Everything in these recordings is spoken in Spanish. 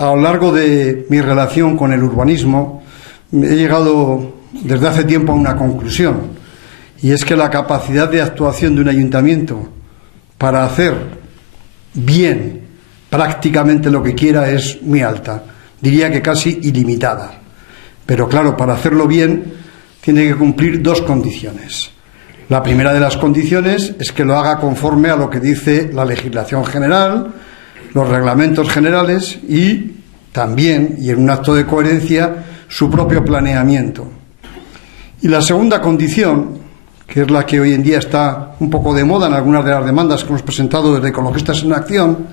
a lo largo de mi relación con el urbanismo, he llegado desde hace tiempo a una conclusión, y es que la capacidad de actuación de un ayuntamiento para hacer bien prácticamente lo que quiera es muy alta, diría que casi ilimitada. Pero claro, para hacerlo bien tiene que cumplir dos condiciones. La primera de las condiciones es que lo haga conforme a lo que dice la legislación general, los reglamentos generales y también, y en un acto de coherencia, su propio planeamiento. Y la segunda condición, que es la que hoy en día está un poco de moda en algunas de las demandas que hemos presentado desde Ecologistas en Acción,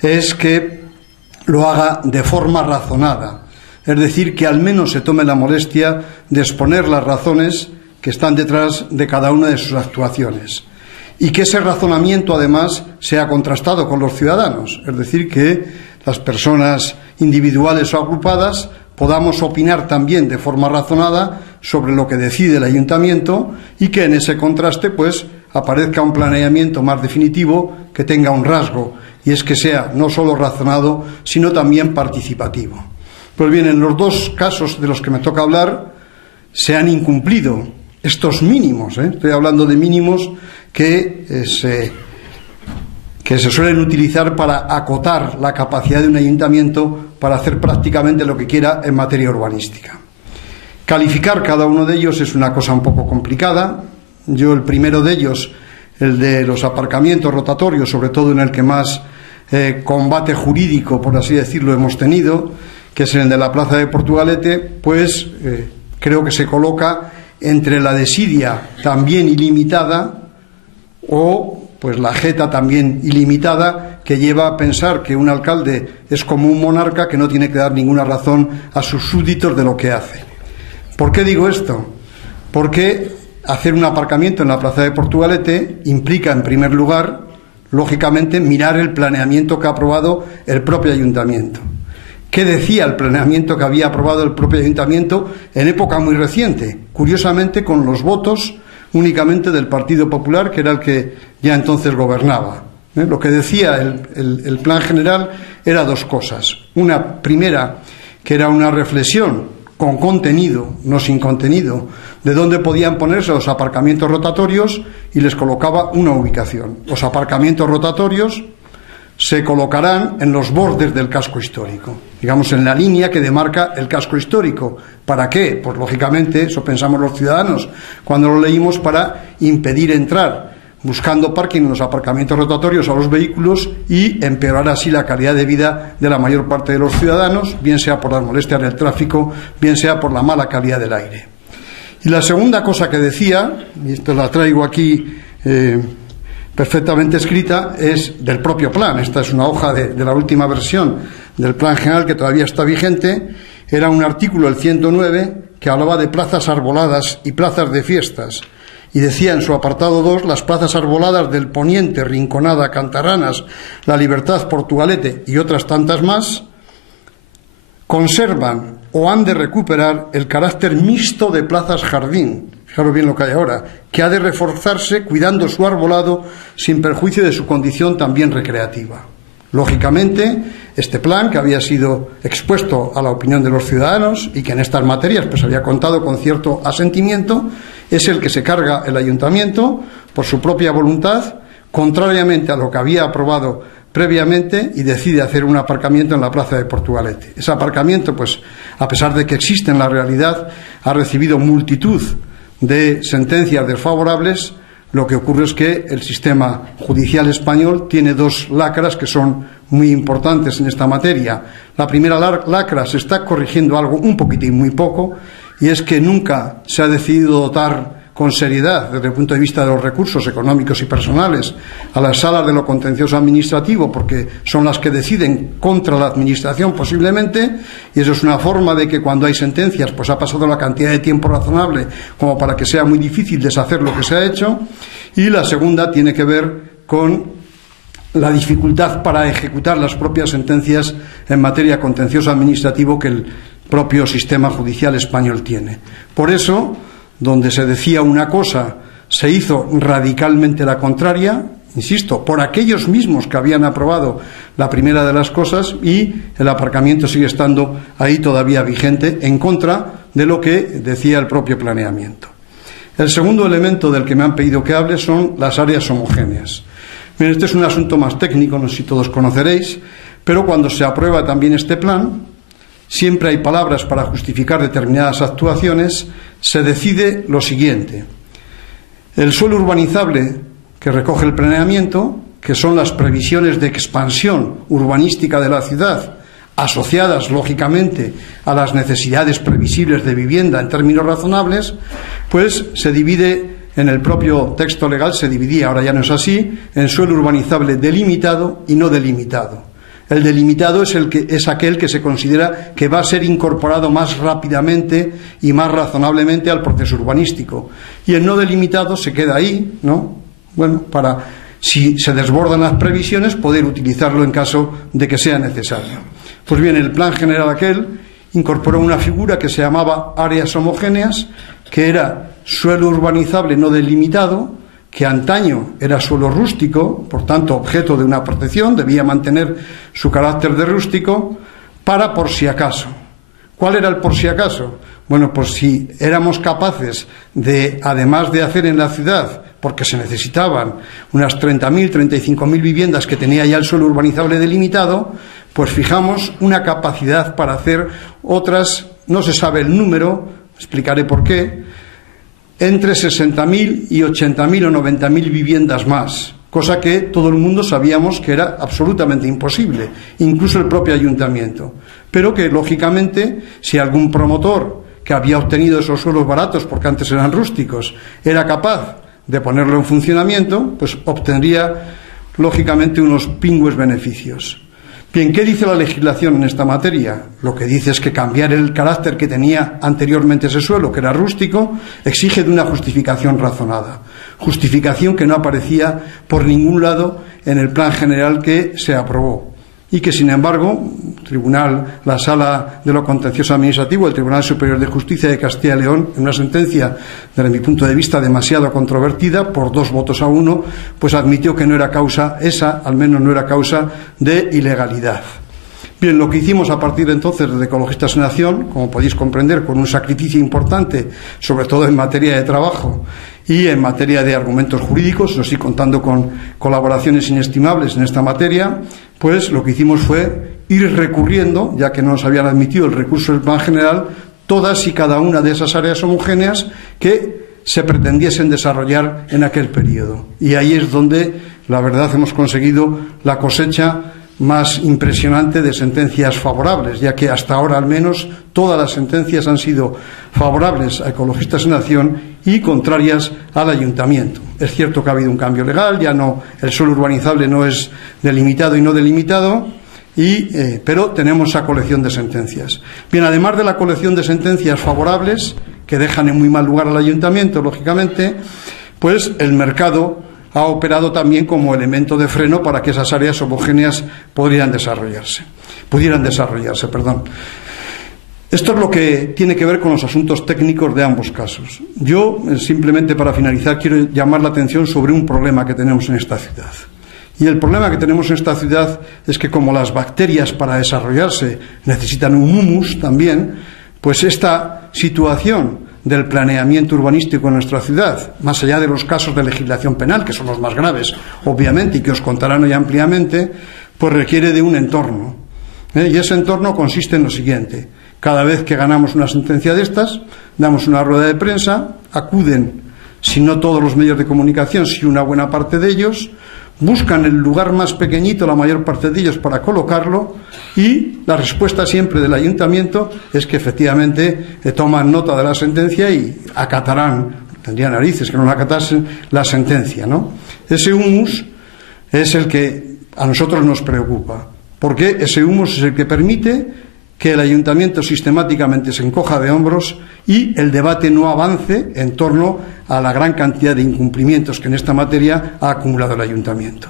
es que lo haga de forma razonada. Es decir, que al menos se tome la molestia de exponer las razones que están detrás de cada una de sus actuaciones. Y que ese razonamiento, además, sea contrastado con los ciudadanos. Es decir, que las personas individuales o agrupadas podamos opinar también de forma razonada sobre lo que decide el ayuntamiento y que en ese contraste pues aparezca un planeamiento más definitivo que tenga un rasgo, y es que sea no solo razonado sino también participativo. Pues bien, en los dos casos de los que me toca hablar se han incumplido estos mínimos, estoy hablando de mínimos que se suelen utilizar para acotar la capacidad de un ayuntamiento para hacer prácticamente lo que quiera en materia urbanística. Calificar cada uno de ellos es una cosa un poco complicada. Yo, el primero de ellos, el de los aparcamientos rotatorios, sobre todo en el que más combate jurídico, por así decirlo, hemos tenido, que es el de la Plaza de Portugalete, pues creo que se coloca entre la desidia también ilimitada o pues la jeta también ilimitada que lleva a pensar que un alcalde es como un monarca que no tiene que dar ninguna razón a sus súbditos de lo que hace. ¿Por qué digo esto? Porque hacer un aparcamiento en la Plaza de Portugalete implica, en primer lugar, lógicamente, mirar el planeamiento que ha aprobado el propio ayuntamiento. ¿Qué decía el planeamiento que había aprobado el propio ayuntamiento en época muy reciente? Curiosamente, con los votos únicamente del Partido Popular, que era el que ya entonces gobernaba. Lo que decía el plan general era dos cosas. Una primera, que era una reflexión con contenido, no sin contenido, de dónde podían ponerse los aparcamientos rotatorios, y les colocaba una ubicación. Los aparcamientos rotatorios se colocarán en los bordes del casco histórico, digamos en la línea que demarca el casco histórico. ¿Para qué? Pues lógicamente, eso pensamos los ciudadanos cuando lo leímos, para impedir entrar buscando parking en los aparcamientos rotatorios a los vehículos y empeorar así la calidad de vida de la mayor parte de los ciudadanos, bien sea por las molestias del tráfico, bien sea por la mala calidad del aire. Y la segunda cosa que decía, y esto la traigo aquí perfectamente escrita, es del propio plan. Esta es una hoja de la última versión del plan general que todavía está vigente. Era un artículo, el 109, que hablaba de plazas arboladas y plazas de fiestas, y decía en su apartado 2: las plazas arboladas del Poniente, Rinconada, Cantaranas, La Libertad, Portugalete y otras tantas más conservan o han de recuperar el carácter mixto de plazas jardín. Fijaros bien lo que hay ahora, que ha de reforzarse cuidando su arbolado sin perjuicio de su condición también recreativa. Lógicamente, este plan, que había sido expuesto a la opinión de los ciudadanos y que en estas materias pues había contado con cierto asentimiento, es el que se carga el ayuntamiento por su propia voluntad, contrariamente a lo que había aprobado previamente, y decide hacer un aparcamiento en la Plaza de Portugalete. Ese aparcamiento, pues, a pesar de que existe en la realidad, ha recibido multitud de sentencias desfavorables. Lo que ocurre es que el sistema judicial español tiene dos lacras que son muy importantes en esta materia. La primera lacra, se está corrigiendo algo un poquitín, muy poco, y es que nunca se ha decidido dotar con seriedad, desde el punto de vista de los recursos económicos y personales, a las salas de lo contencioso administrativo, porque son las que deciden contra la administración posiblemente, y eso es una forma de que cuando hay sentencias pues ha pasado la cantidad de tiempo razonable como para que sea muy difícil deshacer lo que se ha hecho. Y la segunda tiene que ver con la dificultad para ejecutar las propias sentencias en materia contencioso administrativo que el propio sistema judicial español tiene. Por eso, donde se decía una cosa, se hizo radicalmente la contraria. insisto, por aquellos mismos que habían aprobado la primera de las cosas, y el aparcamiento sigue estando ahí todavía vigente en contra de lo que decía el propio planeamiento. El segundo elemento del que me han pedido que hable son las áreas homogéneas. Bien, este es un asunto más técnico, no sé si todos conoceréis, pero cuando se aprueba también este plan, siempre hay palabras para justificar determinadas actuaciones. Se decide lo siguiente: el suelo urbanizable que recoge el planeamiento, que son las previsiones de expansión urbanística de la ciudad, asociadas lógicamente a las necesidades previsibles de vivienda en términos razonables, pues se divide en el propio texto legal, se dividía, ahora ya no es así, en suelo urbanizable delimitado y no delimitado. El delimitado es aquel que se considera que va a ser incorporado más rápidamente y más razonablemente al proceso urbanístico. Y el no delimitado se queda ahí, ¿no? Bueno, para, si se desbordan las previsiones, poder utilizarlo en caso de que sea necesario. Pues bien, el plan general aquel incorporó una figura que se llamaba áreas homogéneas, que era suelo urbanizable no delimitado, que antaño era suelo rústico, por tanto objeto de una protección, debía mantener su carácter de rústico, para por si acaso. ¿Cuál era el por si acaso? Bueno, pues si éramos capaces de, además de hacer en la ciudad, porque se necesitaban unas 30.000, 35.000 viviendas que tenía ya el suelo urbanizable delimitado, pues fijamos una capacidad para hacer otras, no se sabe el número, explicaré por qué, entre 60.000 y 80.000 o 90.000 viviendas más, cosa que todo el mundo sabíamos que era absolutamente imposible, incluso el propio ayuntamiento, pero que lógicamente si algún promotor que había obtenido esos suelos baratos, porque antes eran rústicos, era capaz de ponerlo en funcionamiento, pues obtendría lógicamente unos pingües beneficios. Bien, ¿qué dice la legislación en esta materia? Lo que dice es que cambiar el carácter que tenía anteriormente ese suelo, que era rústico, exige de una justificación razonada. Justificación que no aparecía por ningún lado en el plan general que se aprobó. Y que, sin embargo, la Sala de lo Contencioso Administrativo, el Tribunal Superior de Justicia de Castilla y León, en una sentencia, desde mi punto de vista, demasiado controvertida, por 2 votos a 1, pues admitió que no era causa, esa al menos no era causa de ilegalidad. Bien, lo que hicimos a partir de entonces desde Ecologistas en Acción, como podéis comprender, con un sacrificio importante, sobre todo en materia de trabajo y en materia de argumentos jurídicos, eso sí, contando con colaboraciones inestimables en esta materia, pues lo que hicimos fue ir recurriendo, ya que no nos habían admitido el recurso del plan general, todas y cada una de esas áreas homogéneas que se pretendiesen desarrollar en aquel periodo. Y ahí es donde, la verdad, hemos conseguido la cosecha más impresionante de sentencias favorables, ya que hasta ahora al menos todas las sentencias han sido favorables a Ecologistas en Acción y contrarias al ayuntamiento. Es cierto que ha habido un cambio legal, ya no, el suelo urbanizable no es delimitado y no delimitado, pero tenemos esa colección de sentencias. Bien, además de la colección de sentencias favorables, que dejan en muy mal lugar al ayuntamiento, lógicamente, pues el mercado ha operado también como elemento de freno para que esas áreas homogéneas pudieran desarrollarse. Esto es lo que tiene que ver con los asuntos técnicos de ambos casos. Yo, simplemente para finalizar, quiero llamar la atención sobre un problema que tenemos en esta ciudad. Y el problema que tenemos en esta ciudad es que, como las bacterias para desarrollarse necesitan un humus también, pues esta situación del planeamiento urbanístico en nuestra ciudad, más allá de los casos de legislación penal, que son los más graves, obviamente, y que os contarán hoy ampliamente, pues requiere de un entorno. Y ese entorno consiste en lo siguiente: cada vez que ganamos una sentencia de estas, damos una rueda de prensa, acuden, si no todos los medios de comunicación, si una buena parte de ellos, buscan el lugar más pequeñito, la mayor parte de ellos, para colocarlo, y la respuesta siempre del ayuntamiento es que efectivamente toman nota de la sentencia y acatarán, tendría narices que no la acatasen, la sentencia, ¿no? Ese humus es el que a nosotros nos preocupa, porque ese humus es el que permite que el ayuntamiento sistemáticamente se encoja de hombros y el debate no avance en torno a la gran cantidad de incumplimientos que en esta materia ha acumulado el ayuntamiento.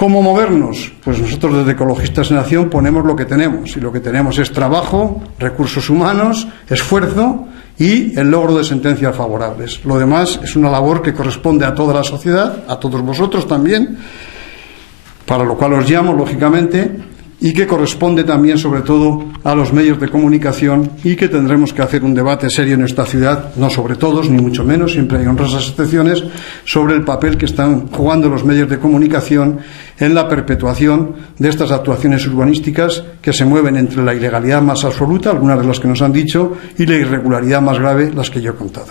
¿Cómo movernos? Pues nosotros desde Ecologistas en Acción ponemos lo que tenemos, y lo que tenemos es trabajo, recursos humanos, esfuerzo y el logro de sentencias favorables. Lo demás es una labor que corresponde a toda la sociedad, a todos vosotros también, para lo cual os llamo, lógicamente, y que corresponde también, sobre todo, a los medios de comunicación, y que tendremos que hacer un debate serio en esta ciudad, no sobre todos, ni mucho menos, siempre hay honrosas excepciones, sobre el papel que están jugando los medios de comunicación en la perpetuación de estas actuaciones urbanísticas que se mueven entre la ilegalidad más absoluta, algunas de las que nos han dicho, y la irregularidad más grave, las que yo he contado.